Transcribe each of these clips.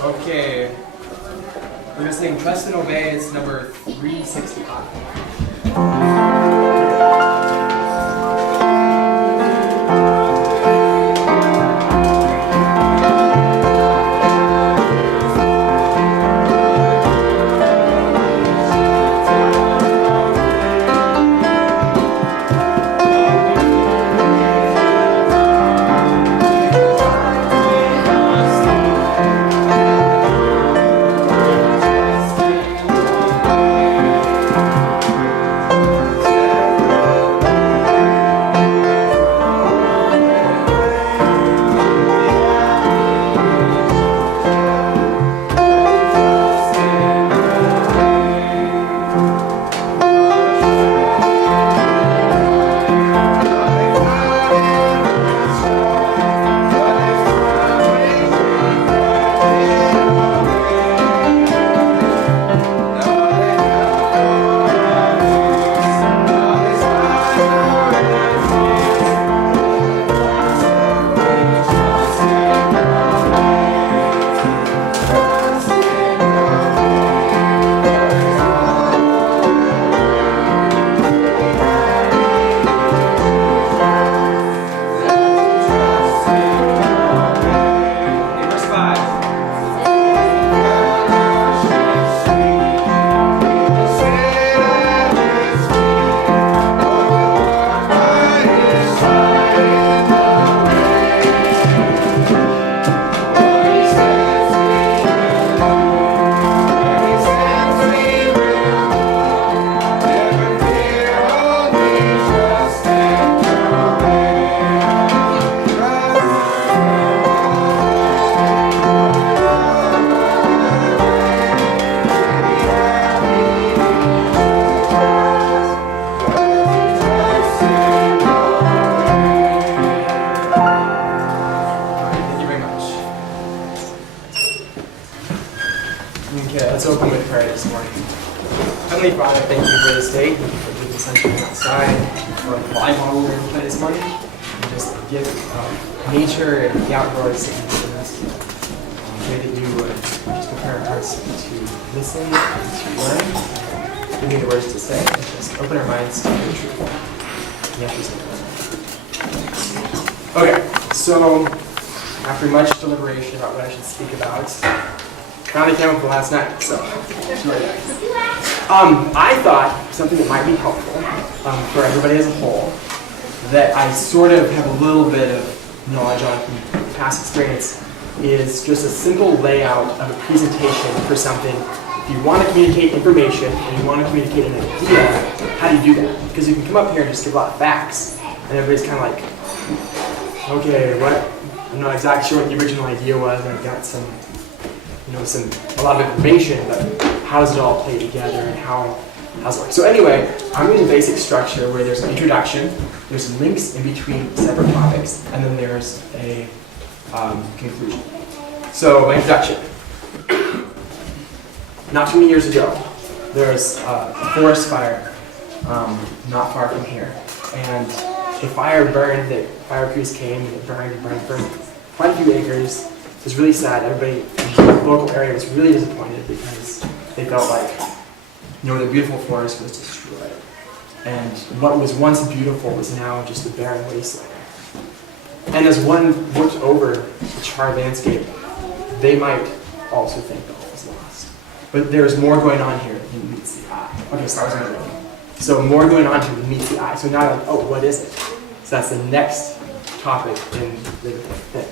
Okay, we're going to sing Trust and Obey. It's number 365. Okay, let's open with prayer this morning. Heavenly Father, thank you for this day. Thank you for giving sunshine outside, for the volleyball we were able to play this morning, and just the gift of nature and the outdoors that you've given us. Pray that you would just prepare our hearts to listen and to learn. Give me the words to say, and just open our minds to your truth. Yes, okay, so after much deliberation about what I should speak about, finally came up last night, so I thought something that might be helpful for everybody as a whole, that I sort of have a little bit of knowledge on from past experience, is just a simple layout of a presentation for something. If you want to communicate information and you want to communicate an idea, how do you do that? Because you can come up here and just give a lot of facts, and everybody's kind of like, okay, what? I'm not exactly sure what the original idea was, and I've got some, a lot of information, but how does it all play together and how's it work? So anyway, I'm in a basic structure where there's an introduction, there's links in between separate topics, and then there's a conclusion. So my introduction. Not too many years ago, there was a forest fire not far from here, and the fire burned. The fire crews came and it burned quite a few acres. It was really sad. Everybody in the local area was really disappointed because they felt like, the beautiful forest was destroyed. And what was once beautiful was now just a barren wasteland. And as one looked over the charred landscape, they might also think that all was lost. But there's more going on here than meets the eye. Okay, so I was going to read. So more going on here than meets the eye. So now, what is it? So that's the next topic in the thing.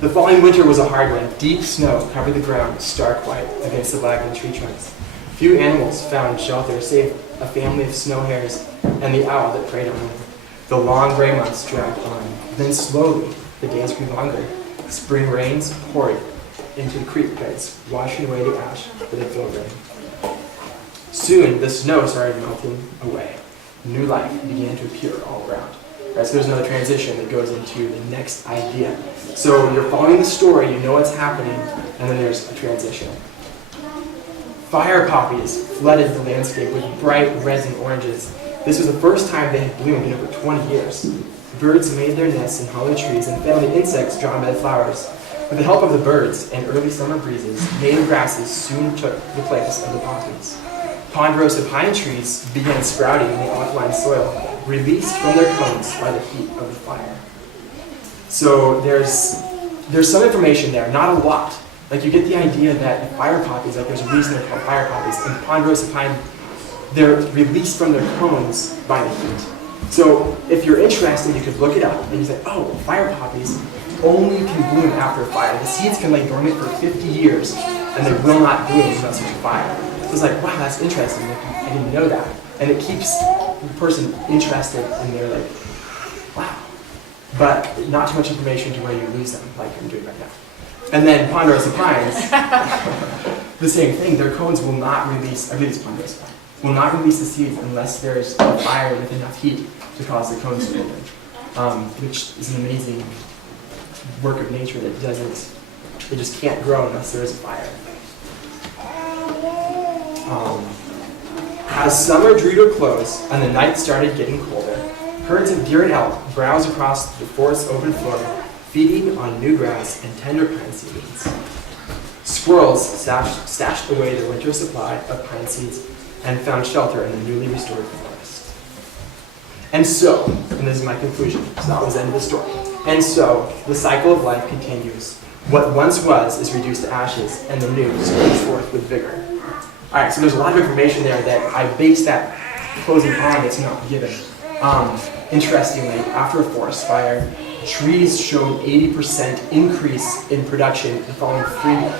The following winter was a hard one. Deep snow covered the ground, stark white, against the blackened tree trunks. Few animals found shelter, save a family of snow hares and the owl that preyed on them. The long gray months dragged on. Then slowly, the days grew longer. Spring rains poured into the creek beds, washing away the ash that had filled them. Soon, the snow started melting away. New life began to appear all around. Right, so there's another transition that goes into the next idea. So you're following the story, you know what's happening, and then there's a transition. Fire poppies flooded the landscape with bright reds and oranges. This was the first time they had bloomed in over 20 years. Birds made their nests in hollow trees and fed on the insects drawn by the flowers. With the help of the birds and early summer breezes, native grasses soon took the place of the poppies. Ponderosa pine trees began sprouting in the alkaline soil, released from their cones by the heat of the fire. So there's some information there, not a lot. Like you get the idea that fire poppies, like there's a reason they're called fire poppies, and ponderosa pine, they're released from their cones by the heat. So if you're interested, you could look it up and you say, oh, fire poppies only can bloom after a fire. The seeds can lay dormant for 50 years and they will not bloom unless there's a fire. So it's like, wow, that's interesting. I didn't know that. And it keeps the person interested and they're like, wow. But not too much information to where you lose them, like I'm doing right now. And then ponderosa pines, the same thing. Their cones will not release, I believe it's ponderosa pine, will not release the seeds unless there's a fire with enough heat to cause the cones to open, which is an amazing work of nature that it just can't grow unless there is a fire. As summer drew to a close and the night started getting colder, herds of deer and elk browsed across the forest's open floor, feeding on new grass and tender pine seeds. Squirrels stashed away their winter supply of pine seeds and found shelter in the newly restored forest. And so, and this is my conclusion, so that was the end of the story. And so, the cycle of life continues. What once was is reduced to ashes, and the new springs forth with vigor. All right, so there's a lot of information there that I base that closing on that's not given. Interestingly, after a forest fire, trees showed 80% increase in production in the following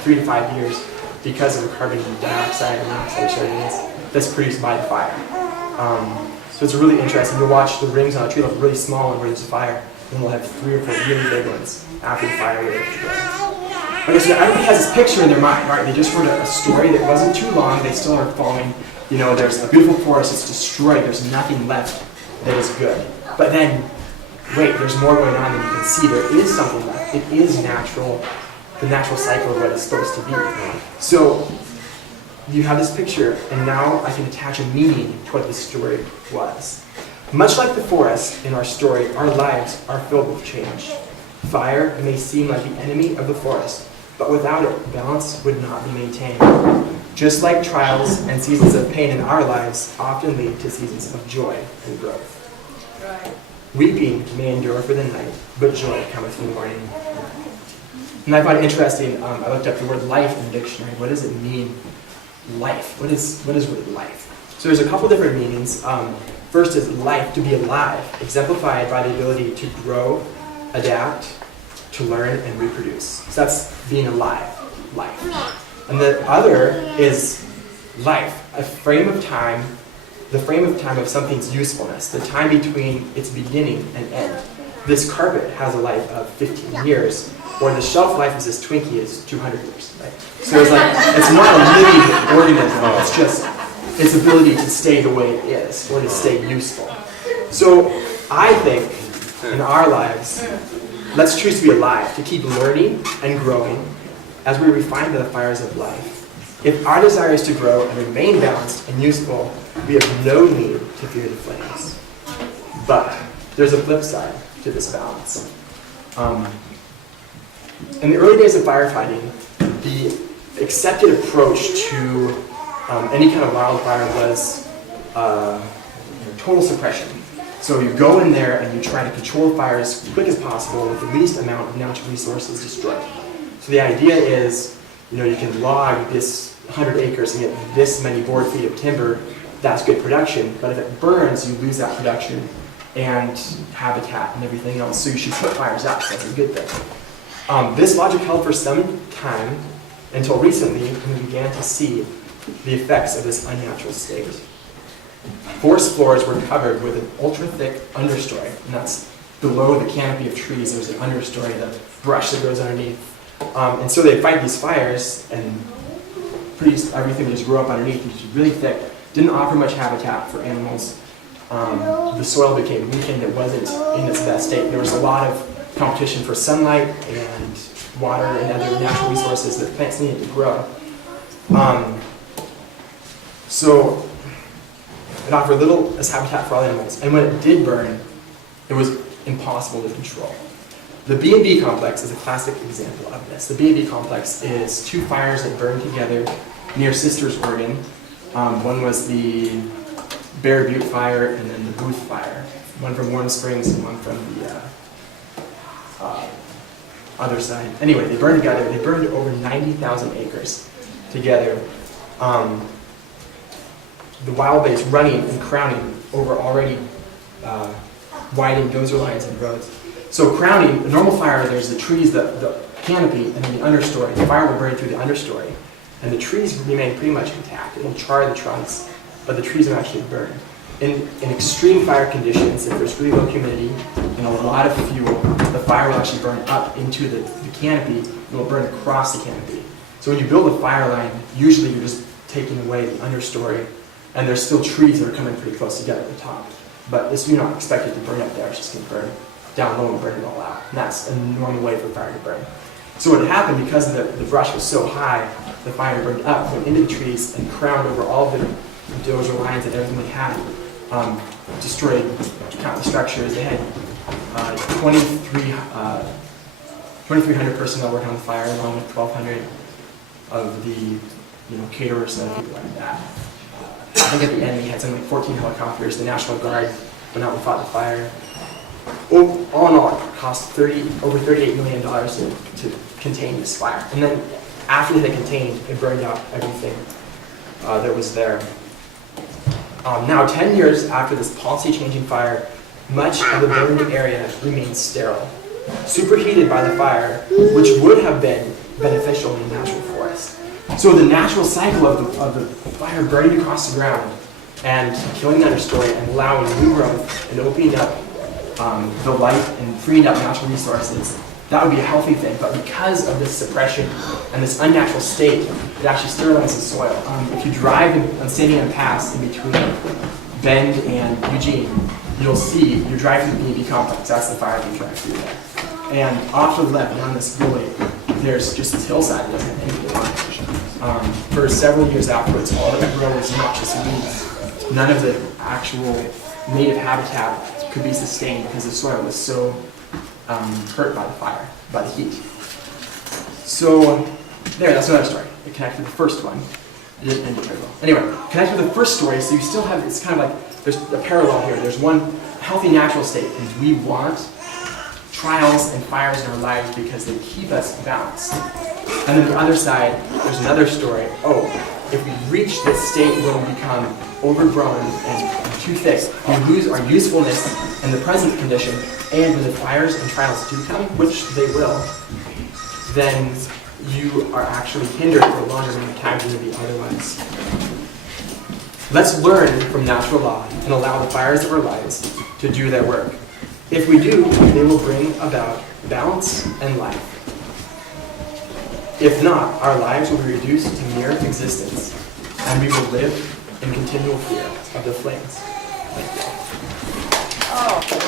3 to 5 years because of the carbon dioxide and monoxide that's produced by the fire. So it's really interesting. You'll watch the rings on a tree look really small and where there's a fire, and we'll have 3 or 4 really big ones after the fire would have gone. Okay, so everybody has this picture in their mind, right? They just heard a story that wasn't too long. They still are following, there's a beautiful forest, it's destroyed, there's nothing left that is good. But then, wait, there's more going on than you can see. There is something left. It is natural, the natural cycle of what it's supposed to be. So, you have this picture, and now I can attach a meaning to what this story was. Much like the forest in our story, our lives are filled with change. Fire may seem like the enemy of the forest, but without it, balance would not be maintained. Just like trials and seasons of pain in our lives often lead to seasons of joy and growth. Right. Weeping may endure for the night, but joy cometh in the morning. And I find it interesting, I looked up the word life in the dictionary. What does it mean, life? What is really life? So there's a couple different meanings. First is life, to be alive, exemplified by the ability to grow, adapt, to learn, and reproduce. So that's being alive, life. And the other is life, a frame of time, the frame of time of something's usefulness, the time between its beginning and end. This carpet has a life of 15 years, or the shelf life of this Twinkie is 200 years. Right? So it's not a living organism, it's just its ability to stay the way it is, or to stay useful. So I think in our lives, let's choose to be alive, to keep learning and growing as we refine the fires of life. If our desire is to grow and remain balanced and useful, we have no need to fear the flames. But there's a flip side to this balance. In the early days of firefighting, the accepted approach to any kind of wildfire was total suppression. So you go in there and you try to control fires as quick as possible with the least amount of natural resources destroyed. So the idea is, you can log this 100 acres and get this many board feet of timber. That's good production. But if it burns, you lose that production and habitat and everything else. So you should put fires out. That's a good thing. This logic held for some time until recently when we began to see the effects of this unnatural state. Forest floors were covered with an ultra-thick understory, and that's below the canopy of trees. There's an understory, the brush that goes underneath. And so they'd fight these fires, and everything would just grow up underneath. It was really thick, didn't offer much habitat for animals. The soil became weakened, it wasn't in its best state. There was a lot of competition for sunlight and water and other natural resources that plants needed to grow. So it offered little as habitat for all animals. And when it did burn, it was impossible to control. The B&B complex is a classic example of this. The B&B complex is two fires that burned together near Sisters, Oregon. One was the Bear Butte fire and then the Booth fire. One from Warm Springs and one from the other side. Anyway, they burned together. They burned over 90,000 acres together. The wild base running and crowning over already widened dozer lines and roads. So crowning, a normal fire, there's the trees, the canopy, and then the understory. The fire will burn through the understory. And the trees remain pretty much intact. It will char the trunks, but the trees will actually burn. In extreme fire conditions, if there's really low humidity and a lot of fuel, the fire will actually burn up into the canopy, and it will burn across the canopy. So when you build a fire line, usually you're just taking away the understory, and there's still trees that are coming pretty close together at the top. But you're not expected to burn up there, it's just going to burn down low and burn it all out. And that's a normal way for fire to burn. So what happened, because the brush was so high, the fire burned up, went into the trees, and crowned over all of the dozer lines and everything they had. Destroyed countless structures. They had 2,300 personnel working on the fire, along with 1,200 of the caterers and people like that. I think at the end we had something like 14 helicopters. The National Guard went out and fought the fire. All in all, it cost over $38 million to contain this fire. And then after they had contained, it burned out everything that was there. Now, 10 years after this policy-changing fire, much of the burned area remains sterile, superheated by the fire, which would have been beneficial in the natural forest. So the natural cycle of the fire burning across the ground and killing the understory and allowing new growth and opening up the light and freeing up natural resources, that would be a healthy thing. But because of this suppression and this unnatural state, it actually sterilizes soil. If you drive on San Diego Pass in between Bend and Eugene, you'll see, you drive through the B&B complex, that's the fire you drive through there. And off to the left, on this gully, there's just this hillside that doesn't have anything on it. For several years afterwards, all that grew was noxious weeds. None of the actual native habitat could be sustained because the soil was so hurt by the fire, by the heat. So, that's another story. It connected with the first one. It didn't end it very well. Anyway, connected with the first story, so you still have, it's kind of like, there's a parallel here. There's one healthy natural state, and we want trials and fires in our lives because they keep us balanced. And then the other side, there's another story. Oh, if we reach this state where we become overgrown and too thick, we lose our usefulness in the present condition, and when the fires and trials do come, which they will, then you are actually hindered for longer than the time you would be otherwise. Let's learn from natural law and allow the fires of our lives to do their work. If we do, they will bring about balance and life. If not, our lives will be reduced to mere existence, and we will live in continual fear of the flames. Thank you.